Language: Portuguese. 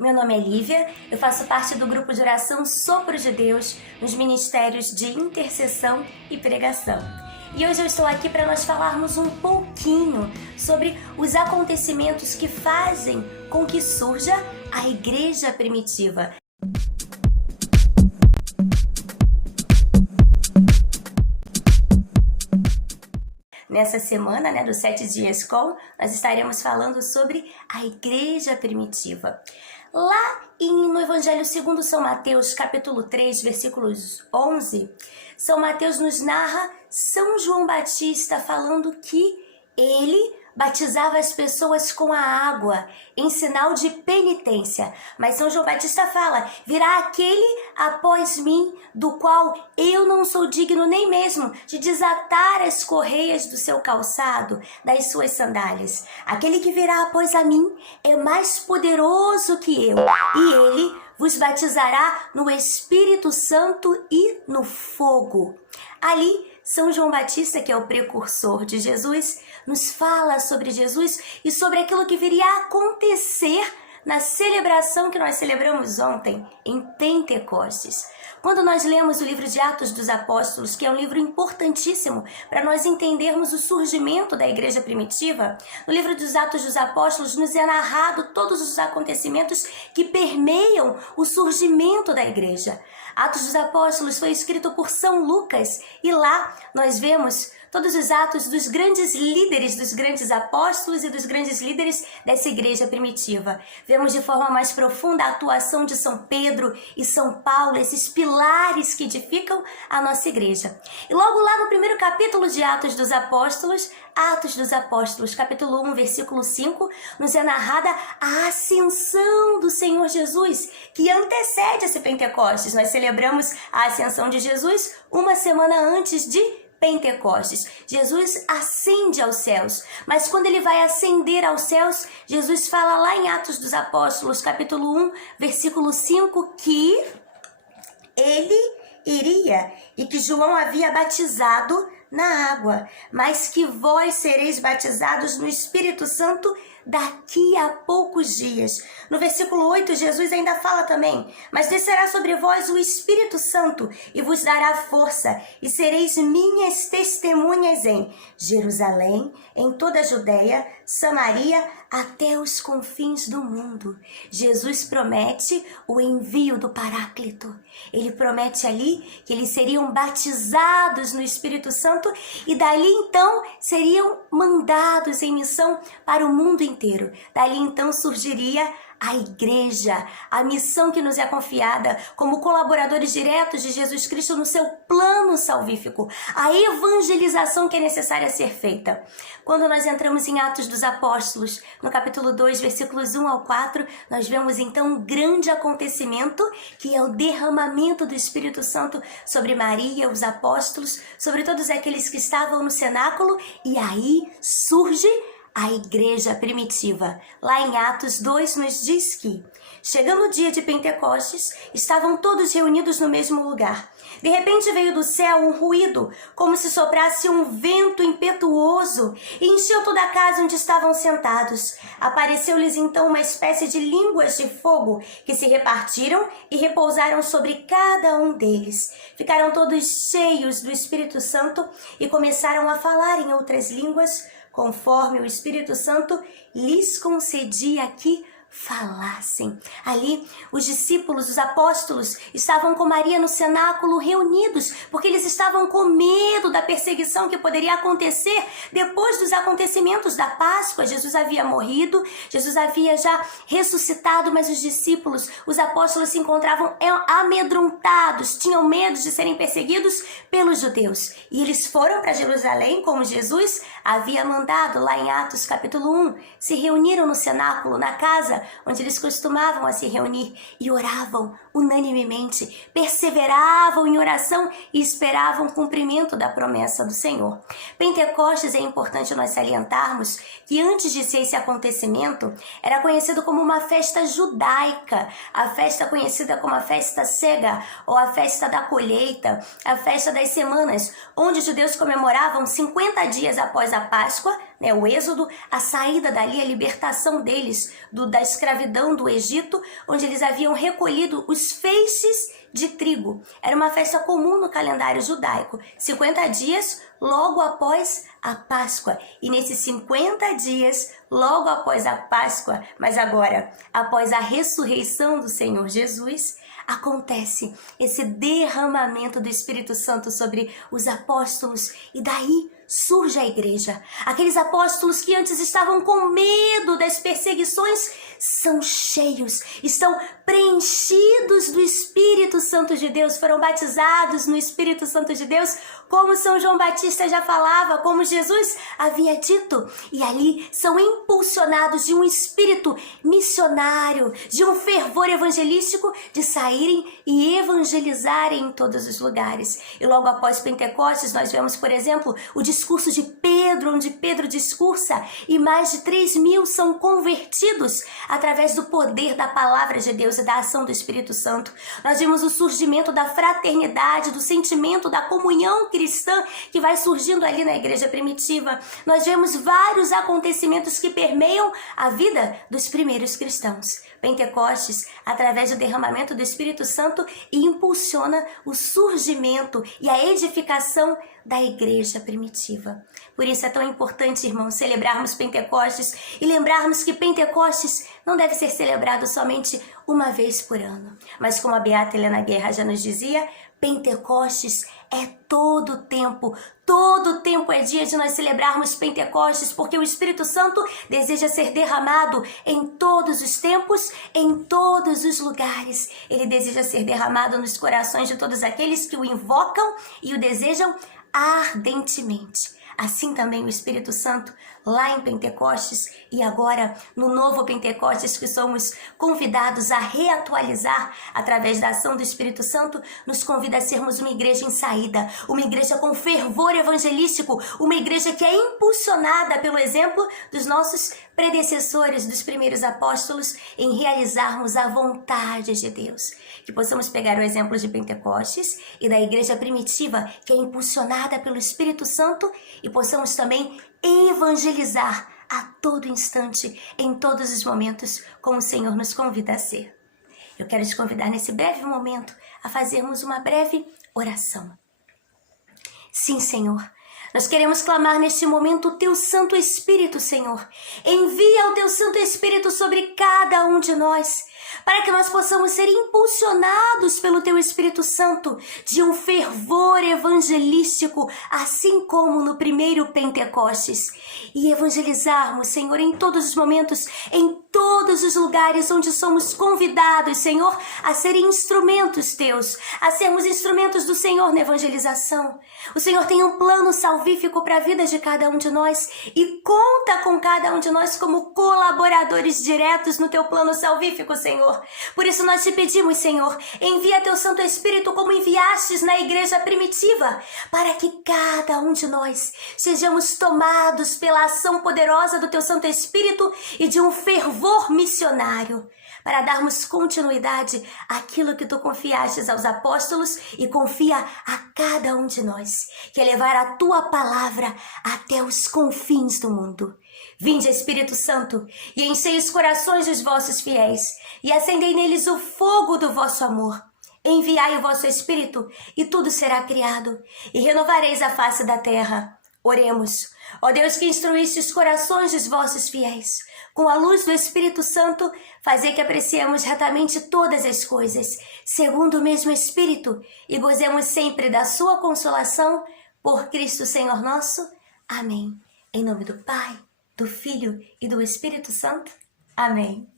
Meu nome é Lívia, eu faço parte do grupo de oração Sopro de Deus nos ministérios de intercessão e pregação. E hoje eu estou aqui para nós falarmos um pouquinho sobre os acontecimentos que fazem com que surja a igreja primitiva. Nessa semana, dos 7 dias nós estaremos falando sobre a igreja primitiva. Lá no Evangelho segundo São Mateus, capítulo 3, versículos 11, São Mateus nos narra São João Batista falando que ele batizava as pessoas com a água em sinal de penitência. Mas São João Batista fala: virá aquele após mim, do qual eu não sou digno nem mesmo de desatar as correias do seu calçado, das suas sandálias. Aquele que virá após a mim é mais poderoso que eu, e ele vos batizará no Espírito Santo e no fogo. Ali, São João Batista, que é o precursor de Jesus, nos fala sobre Jesus e sobre aquilo que viria a acontecer na celebração que nós celebramos ontem, em Pentecostes. Quando nós lemos o livro de Atos dos Apóstolos, que é um livro importantíssimo para nós entendermos o surgimento da igreja primitiva, no livro dos Atos dos Apóstolos nos é narrado todos os acontecimentos que permeiam o surgimento da igreja. Atos dos Apóstolos foi escrito por São Lucas e lá nós vemos todos os atos dos grandes líderes, dos grandes apóstolos e dos grandes líderes dessa igreja primitiva. Vemos de forma mais profunda a atuação de São Pedro e São Paulo, esses pilares que edificam a nossa igreja. E logo lá no primeiro capítulo de Atos dos Apóstolos, capítulo 1, versículo 5, nos é narrada a ascensão do Senhor Jesus, que antecede esse Pentecostes. Nós celebramos a ascensão de Jesus uma semana antes de Pentecostes. Jesus ascende aos céus, mas quando ele vai ascender aos céus, Jesus fala lá em Atos dos Apóstolos, capítulo 1, versículo 5, que ele iria e que João havia batizado na água, mas que vós sereis batizados no Espírito Santo daqui a poucos dias. No versículo 8, Jesus ainda fala também: mas descerá sobre vós o Espírito Santo e vos dará força, e sereis minhas testemunhas em Jerusalém, em toda a Judéia, Samaria, até os confins do mundo. Jesus promete o envio do Paráclito. Ele promete ali que eles seriam batizados no Espírito Santo e dali então seriam mandados em missão para o mundo inteiro. Dali então surgiria a igreja, a missão que nos é confiada como colaboradores diretos de Jesus Cristo no seu plano salvífico, a evangelização que é necessária ser feita. Quando nós entramos em Atos dos Apóstolos, no capítulo 2, versículos 1 ao 4, nós vemos então um grande acontecimento, que é o derramamento do Espírito Santo sobre Maria, os apóstolos, sobre todos aqueles que estavam no cenáculo, e aí surge a igreja primitiva. Lá em Atos 2 nos diz que, chegando o dia de Pentecostes, estavam todos reunidos no mesmo lugar. De repente veio do céu um ruído, como se soprasse um vento impetuoso, e encheu toda a casa onde estavam sentados. Apareceu-lhes então uma espécie de línguas de fogo, que se repartiram e repousaram sobre cada um deles. Ficaram todos cheios do Espírito Santo e começaram a falar em outras línguas, conforme o Espírito Santo lhes concedia que falassem. Ali, os discípulos, os apóstolos, estavam com Maria no cenáculo reunidos, porque eles estavam com medo da perseguição que poderia acontecer depois dos acontecimentos da Páscoa. Jesus havia morrido, Jesus havia já ressuscitado, mas os discípulos, os apóstolos se encontravam amedrontados, tinham medo de serem perseguidos pelos judeus. E eles foram para Jerusalém, como Jesus havia mandado lá em Atos capítulo 1, se reuniram no cenáculo, na casa onde eles costumavam a se reunir, e oravam unanimemente, perseveravam em oração e esperavam o cumprimento da promessa do Senhor. Pentecostes, é importante nós salientarmos que antes de ser esse acontecimento, era conhecido como uma festa judaica, a festa conhecida como a festa cega, ou a festa da colheita, a festa das semanas, onde os judeus comemoravam 50 dias após a Páscoa, né? O êxodo, a saída dali, a libertação deles da escravidão do Egito, onde eles haviam recolhido os feixes de trigo. Era uma festa comum no calendário judaico, 50 dias logo após a Páscoa. E nesses 50 dias, logo após a Páscoa, mas agora após a ressurreição do Senhor Jesus, acontece esse derramamento do Espírito Santo sobre os apóstolos, e daí surge a igreja. Aqueles apóstolos que antes estavam com medo das perseguições são cheios, estão preenchidos do Espírito Santo de Deus, foram batizados no Espírito Santo de Deus, como São João Batista já falava, como Jesus havia dito, e ali são impulsionados de um espírito missionário, de um fervor evangelístico, de saírem e evangelizarem em todos os lugares. E logo após Pentecostes, nós vemos, por exemplo, o discurso de Pedro, onde Pedro discursa, e mais de 3.000 são convertidos através do poder da palavra de Deus e da ação do Espírito Santo. Nós vimos o surgimento da fraternidade, do sentimento da comunhão cristã que vai surgindo ali na igreja primitiva. Nós vemos vários acontecimentos que permeiam a vida dos primeiros cristãos. Pentecostes, através do derramamento do Espírito Santo, impulsiona o surgimento e a edificação da igreja primitiva. Por isso é tão importante, irmãos, celebrarmos Pentecostes e lembrarmos que Pentecostes não deve ser celebrado somente uma vez por ano. Mas como a beata Helena Guerra já nos dizia, Pentecostes é todo tempo é dia de nós celebrarmos Pentecostes, porque o Espírito Santo deseja ser derramado em todos os tempos, em todos os lugares. Ele deseja ser derramado nos corações de todos aqueles que o invocam e o desejam ardentemente. Assim também o Espírito Santo, lá em Pentecostes e agora no novo Pentecostes, que somos convidados a reatualizar através da ação do Espírito Santo, nos convida a sermos uma igreja em saída, uma igreja com fervor evangelístico, uma igreja que é impulsionada pelo exemplo dos nossos predecessores, dos primeiros apóstolos, em realizarmos a vontade de Deus. Que possamos pegar o exemplo de Pentecostes e da igreja primitiva, que é impulsionada pelo Espírito Santo, e possamos também evangelizar a todo instante, em todos os momentos, como o Senhor nos convida a ser. Eu quero te convidar nesse breve momento a fazermos uma breve oração. Sim, Senhor, nós queremos clamar neste momento o Teu Santo Espírito, Senhor. Envia o Teu Santo Espírito sobre cada um de nós, para que nós possamos ser impulsionados pelo Teu Espírito Santo de um fervor evangelístico, assim como no primeiro Pentecostes, e evangelizarmos, Senhor, em todos os momentos, em todos os lugares onde somos convidados, Senhor, a serem instrumentos Teus, a sermos instrumentos do Senhor na evangelização. O Senhor tem um plano salvífico para a vida de cada um de nós e conta com cada um de nós como colaboradores diretos no Teu plano salvífico, Senhor. Por isso nós te pedimos, Senhor, envia Teu Santo Espírito como enviastes na igreja primitiva, para que cada um de nós sejamos tomados pela ação poderosa do Teu Santo Espírito e de um fervor missionário, para darmos continuidade àquilo que Tu confiastes aos apóstolos e confia a cada um de nós, que é levar a Tua palavra até os confins do mundo. Vinde, Espírito Santo, e enchei os corações dos vossos fiéis, e acendei neles o fogo do vosso amor. Enviai o vosso Espírito, e tudo será criado, e renovareis a face da terra. Oremos. Ó Deus, que instruíste os corações dos vossos fiéis, com a luz do Espírito Santo, fazei que apreciemos retamente todas as coisas, segundo o mesmo Espírito, e gozemos sempre da sua consolação, por Cristo Senhor nosso. Amém. Em nome do Pai, do Filho e do Espírito Santo. Amém.